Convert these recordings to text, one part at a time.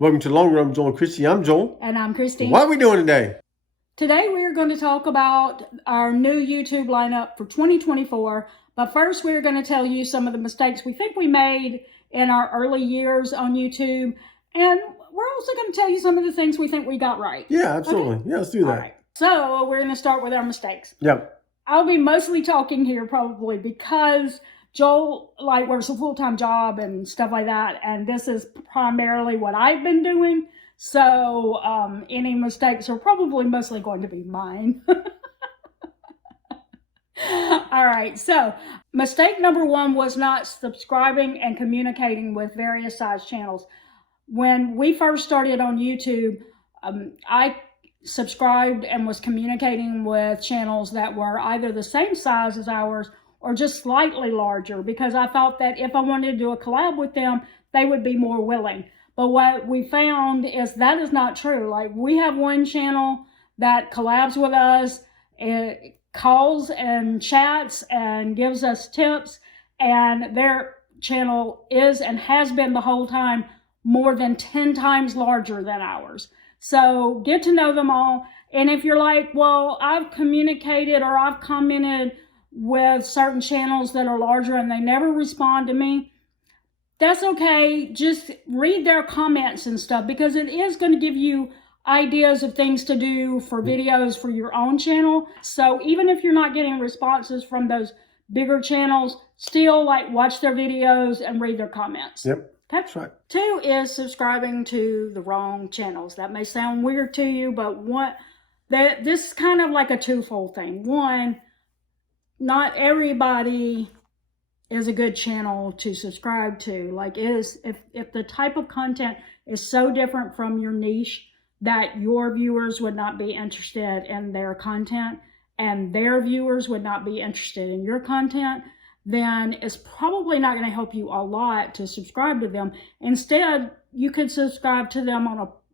Welcome to Long Run with Joel and Christy. I'm Joel. And I'm Christine. What are we doing today? Today we're going to talk about our new YouTube lineup for 2024. But first we're going to tell you some of the mistakes we think we made in our early years on YouTube. And we're also going to tell you some of the things we think we got right. Yeah, absolutely. Okay? Yeah, let's do that. All right. So we're going to start with our mistakes. Yep. I'll be mostly talking here probably because Joel works a full-time job and stuff like that, and this is primarily what I've been doing. So any mistakes are probably mostly going to be mine. All right, so mistake number one was not subscribing and communicating with various size channels. When we first started on YouTube, I subscribed and was communicating with channels that were either the same size as ours or just slightly larger, because I thought that if I wanted to do a collab with them, they would be more willing. But what we found is that is not true. Like, we have one channel that collabs with us, it calls and chats and gives us tips, and their channel is and has been the whole time more than 10 times larger than ours. So get to know them all. And if you're like, well, I've communicated or I've commented with certain channels that are larger and they never respond to me, that's okay. Just read their comments and stuff, because it is going to give you ideas of things to do for videos for your own channel. So even if you're not getting responses from those bigger channels, still watch their videos and read their comments. Yep. That's right. Two is subscribing to the wrong channels. That may sound weird to you, but this is kind of like a twofold thing. One, not everybody is a good channel to subscribe to. If the type of content is so different from your niche that your viewers would not be interested in their content and their viewers would not be interested in your content, then it's probably not going to help you a lot to subscribe to them. Instead, you could subscribe to them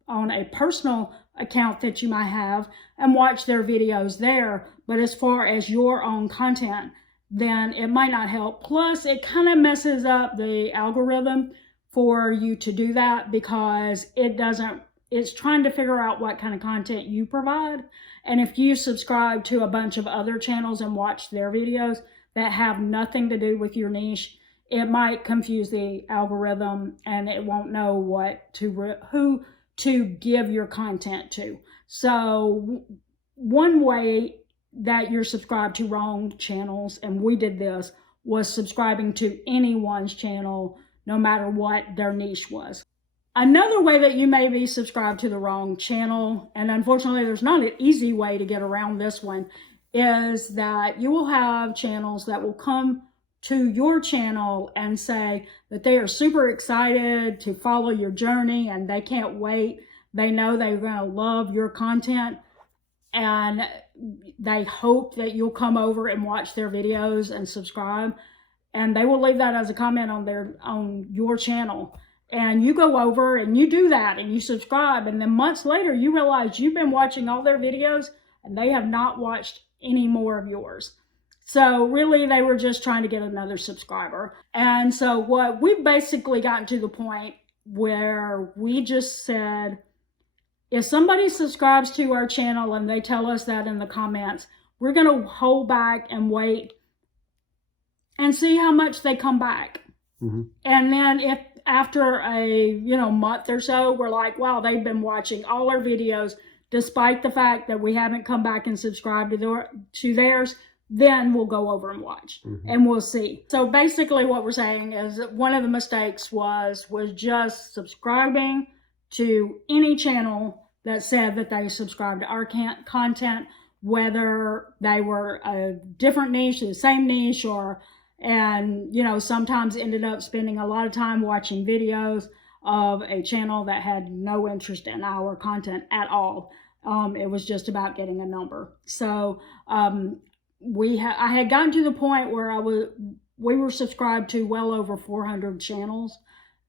on a personal account that you might have and watch their videos there. But as far as your own content, then it might not help. Plus, it kind of messes up the algorithm for you to do that, because it's trying to figure out what kind of content you provide. And if you subscribe to a bunch of other channels and watch their videos that have nothing to do with your niche, it might confuse the algorithm and it won't know who to give your content to. So one way that you're subscribed to wrong channels, and we did this, was subscribing to anyone's channel, no matter what their niche was. Another way that you may be subscribed to the wrong channel, and unfortunately there's not an easy way to get around this one, is that you will have channels that will come to your channel and say that they are super excited to follow your journey and they can't wait. They know they're going to love your content and they hope that you'll come over and watch their videos and subscribe. And they will leave that as a comment on your channel. And you go over and you do that and you subscribe, and then months later you realize you've been watching all their videos and they have not watched any more of yours. So really they were just trying to get another subscriber. And so what we've basically gotten to the point where we just said, if somebody subscribes to our channel and they tell us that in the comments, we're going to hold back and wait and see how much they come back. Mm-hmm. And then if after a month or so, we're like, wow, they've been watching all our videos despite the fact that we haven't come back and subscribed to theirs, then we'll go over and watch. Mm-hmm. And we'll see. So basically what we're saying is that one of the mistakes was just subscribing to any channel that said that they subscribed to our content, whether they were a different niche, the same niche, and sometimes ended up spending a lot of time watching videos of a channel that had no interest in our content at all. It was just about getting a number. So I had gotten to the point where we were subscribed to well over 400 channels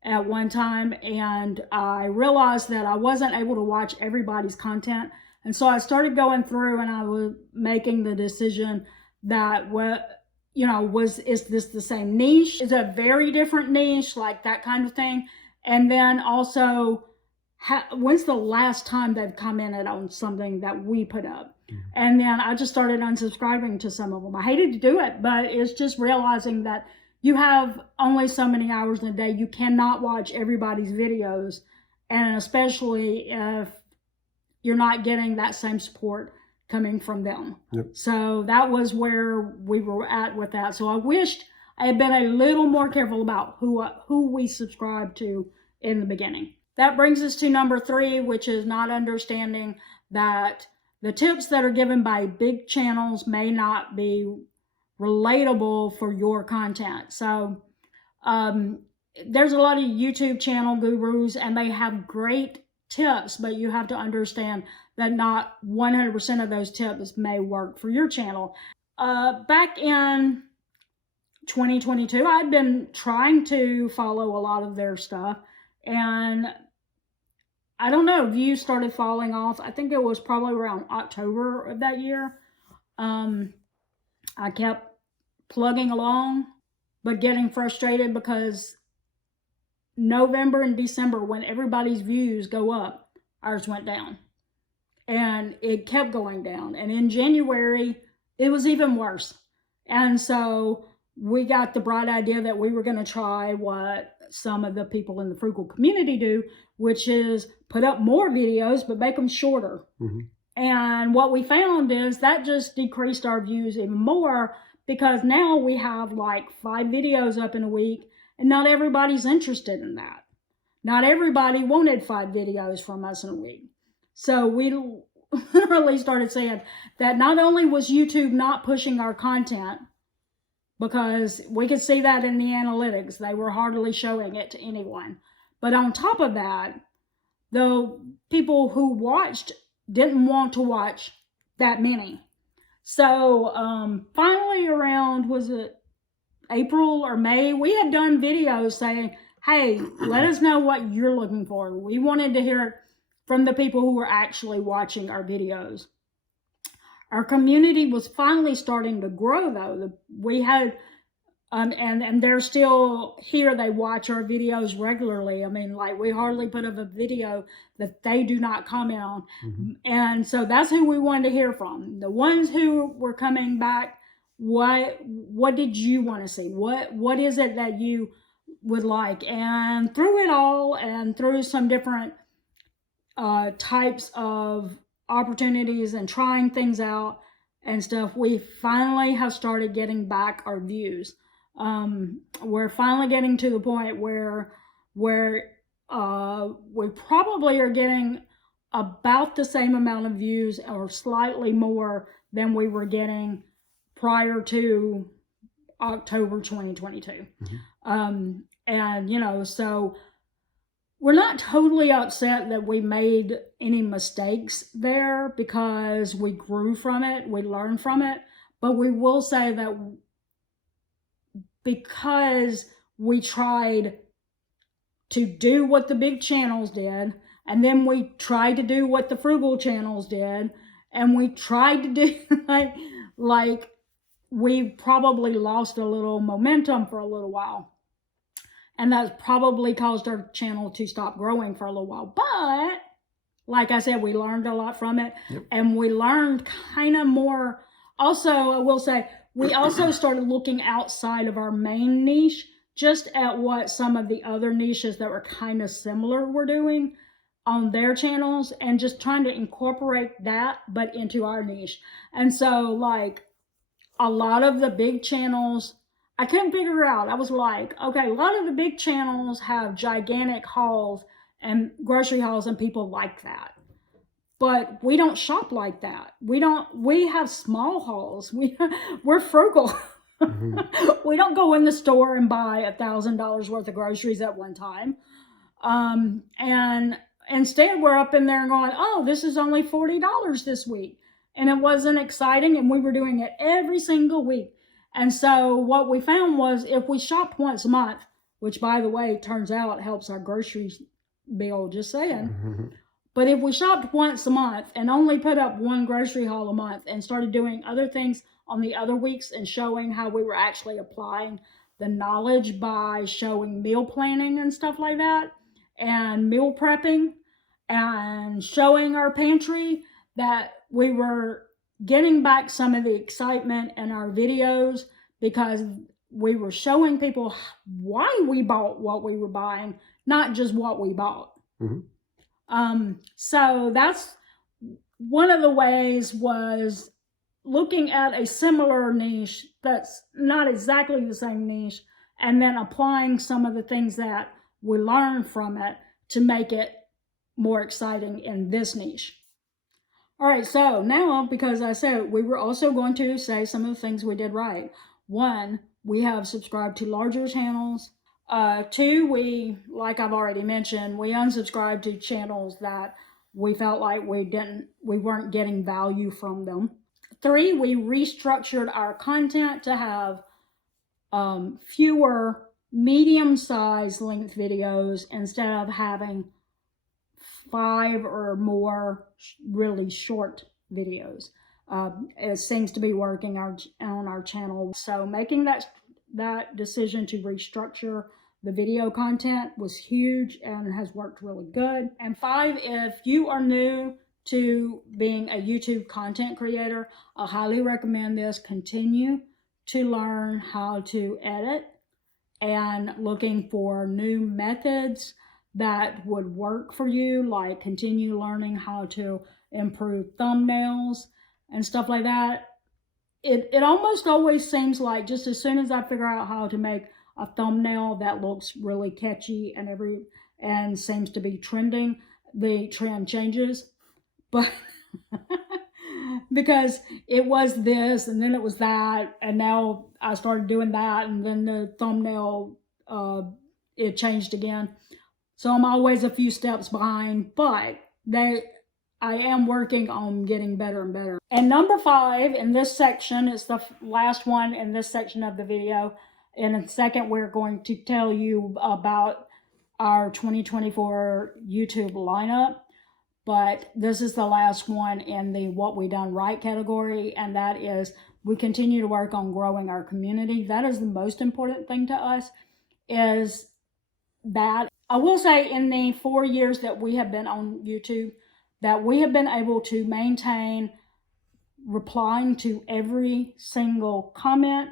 at one time, and I realized that I wasn't able to watch everybody's content. And so I started going through and I was making the decision that is this the same niche? Is it a very different niche? Like that kind of thing. And then also, when's the last time they've commented on something that we put up? And then I just started unsubscribing to some of them. I hated to do it, but it's just realizing that you have only so many hours in a day. You cannot watch everybody's videos, and especially if you're not getting that same support coming from them. Yep. So that was where we were at with that. So I wished I had been a little more careful about who we subscribed to in the beginning. That brings us to number 3, which is not understanding that the tips that are given by big channels may not be relatable for your content. So there's a lot of YouTube channel gurus, and they have great tips, but you have to understand that not 100% of those tips may work for your channel. Back in 2022, I'd been trying to follow a lot of their stuff, and I don't know, views started falling off. I think it was probably around October of that year. I kept plugging along, but getting frustrated because November and December, when everybody's views go up, ours went down. And it kept going down. And in January, it was even worse. And so we got the bright idea that we were going to try what some of the people in the frugal community do, which is put up more videos, but make them shorter. Mm-hmm. And what we found is that just decreased our views even more, because now we have like 5 videos up in a week, and not everybody's interested in that. Not everybody wanted 5 videos from us in a week. So we literally started saying that not only was YouTube not pushing our content, because we could see that in the analytics, they were hardly showing it to anyone. But on top of that, the people who watched didn't want to watch that many. So finally around, was it April or May, we had done videos saying, hey, let us know what you're looking for. We wanted to hear it from the people who were actually watching our videos. Our community was finally starting to grow, though. We had, and they're still here. They watch our videos regularly. I mean, like, we hardly put up a video that they do not comment on. Mm-hmm. And so that's who we wanted to hear from. The ones who were coming back, what did you want to see? What is it that you would like? And through it all, and through some different types of opportunities and trying things out and stuff, we finally have started getting back our views. We're finally getting to the point where we probably are getting about the same amount of views or slightly more than we were getting prior to October 2022. Mm-hmm. And, you know, so we're not totally upset that we made any mistakes there, because we grew from it, we learned from it. But we will say that because we tried to do what the big channels did, and then we tried to do what the frugal channels did, and we tried to do like we probably lost a little momentum for a little while. And that's probably caused our channel to stop growing for a little while. But like I said, we learned a lot from it. Yep. And we learned kind of more. Also, I will say, we also started looking outside of our main niche, just at what some of the other niches that were kind of similar were doing on their channels, and just trying to incorporate that, but into our niche. And so, like, a lot of the big channels, I couldn't figure out. I was like, okay, a lot of the big channels have gigantic hauls and grocery hauls, and people like that. But we don't shop like that. We have small hauls. We're frugal. Mm-hmm. We don't go in the store and buy $1,000 worth of groceries at one time. And instead we're up in there and going, oh, this is only $40 this week. And it wasn't exciting, and we were doing it every single week. And so what we found was, if we shopped once a month, which, by the way, turns out helps our grocery bill, just saying. Mm-hmm. But if we shopped once a month and only put up one grocery haul a month, and started doing other things on the other weeks and showing how we were actually applying the knowledge by showing meal planning and stuff like that, and meal prepping, and showing our pantry, that we were getting back some of the excitement in our videos because we were showing people why we bought what we were buying, not just what we bought. So that's one of the ways, was looking at a similar niche that's not exactly the same niche, and then applying some of the things that we learned from it to make it more exciting in this niche. All right, so now, because I said we were also going to say some of the things we did right. 1, we have subscribed to larger channels. 2, we, like I've already mentioned, we unsubscribed to channels that we felt like we weren't getting value from them. 3, we restructured our content to have fewer medium-sized length videos instead of having 5 or more really short videos. It seems to be working on our channel. So making that decision to restructure the video content was huge and has worked really good. And 5, if you are new to being a YouTube content creator, I highly recommend this. Continue to learn how to edit and looking for new methods that would work for you, like continue learning how to improve thumbnails and stuff like that. It almost always seems like just as soon as I figure out how to make a thumbnail that looks really catchy and seems to be trending, the trend changes. But because it was this and then it was that, and now I started doing that, and then the thumbnail it changed again. So I'm always a few steps behind, but I am working on getting better and better. And number 5 in this section is the last one in this section of the video. In a second, we're going to tell you about our 2024 YouTube lineup. But this is the last one in the what we done right category, and that is we continue to work on growing our community. That is the most important thing to us, is that I will say in the 4 years that we have been on YouTube, that we have been able to maintain replying to every single comment.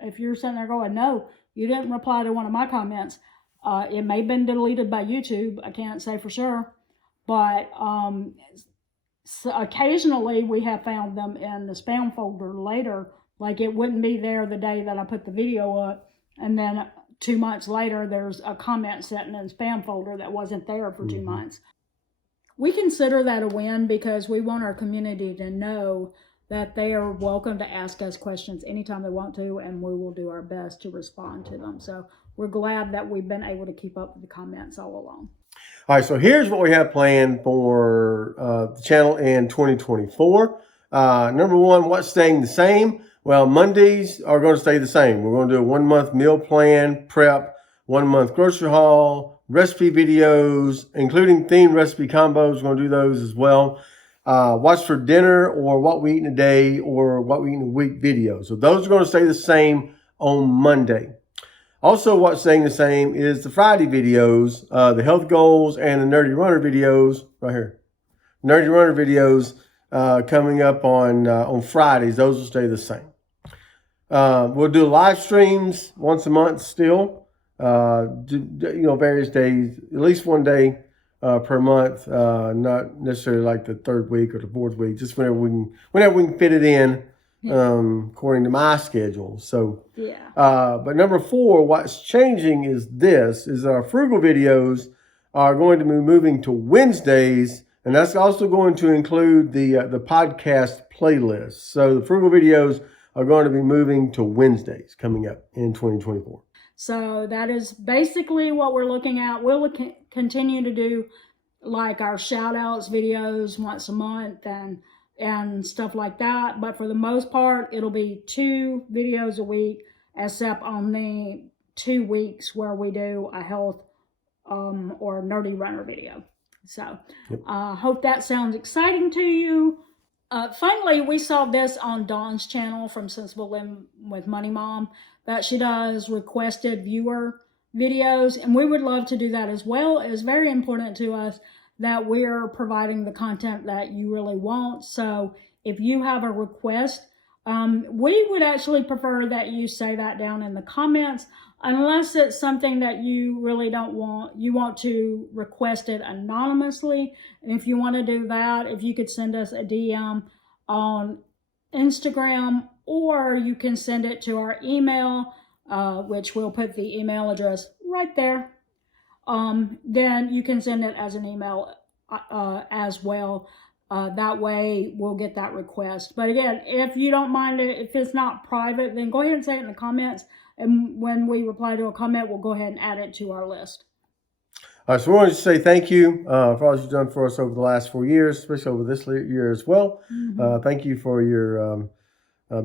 If you're sitting there going, no, you didn't reply to one of my comments, it may have been deleted by YouTube. I can't say for sure. But so occasionally we have found them in the spam folder later. Like it wouldn't be there the day that I put the video up, and then 2 months later there's a comment sitting in the spam folder that wasn't there for 2 months. We consider that a win because we want our community to know that they are welcome to ask us questions anytime they want to, and we will do our best to respond to them. So we're glad that we've been able to keep up with the comments all along. All right, so here's what we have planned for the channel in 2024. Number 1, what's staying the same? Well, Mondays are going to stay the same. We're going to do a 1 month meal plan, prep, 1 month grocery haul, recipe videos, including themed recipe combos. We're going to do those as well. What's for dinner, or what we eat in a day, or what we eat in a week videos. So those are going to stay the same on Monday. Also, what's staying the same is the Friday videos, the health goals and the Nerdy Runner videos right here. Nerdy Runner videos coming up on Fridays. Those will stay the same. We'll do live streams once a month still. Various days, at least one day per month. Not necessarily like the 3rd week or the 4th week. Just whenever we can fit it in. According to my schedule. So, yeah. But number 4, what's changing is our frugal videos are going to be moving to Wednesdays, and that's also going to include the podcast playlist. So the frugal videos are going to be moving to Wednesdays coming up in 2024. So that is basically what we're looking at. We'll continue to do like our shout outs videos once a month and stuff like that, but for the most part it'll be 2 videos a week, except on the 2 weeks where we do a health or Nerdy Runner video. So hope that sounds exciting to you. Finally, we saw this on Dawn's channel from Sensible Living with Money Mom, that she does requested viewer videos, and we would love to do that as well. It is very important to us that we're providing the content that you really want. So if you have a request, we would actually prefer that you say that down in the comments, unless it's something that you really don't want. You want to request it anonymously. And if you want to do that, if you could send us a DM on Instagram, or you can send it to our email, which we'll put the email address right there. Then you can send it as an email as well. That way we'll get that request. But again, if you don't mind it, if it's not private, then go ahead and say it in the comments. And when we reply to a comment, we'll go ahead and add it to our list. All right, so we wanted to say thank you for all you've done for us over the last 4 years, especially over this year as well. Thank you for your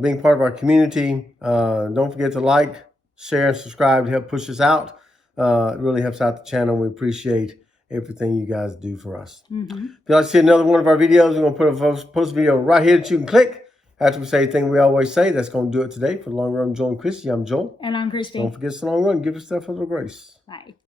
being part of our community. Don't forget to like, share, and subscribe to help push us out. It really helps out the channel. We appreciate everything you guys do for us. If you'd like to see another one of our videos, we're going to put a post video right here that you can click. After we say the thing we always say, that's going to do it today. For the Long Run, Joel and Christy, I'm Joel. And I'm Christine. Don't forget it's the long run. Give yourself a little grace. Bye.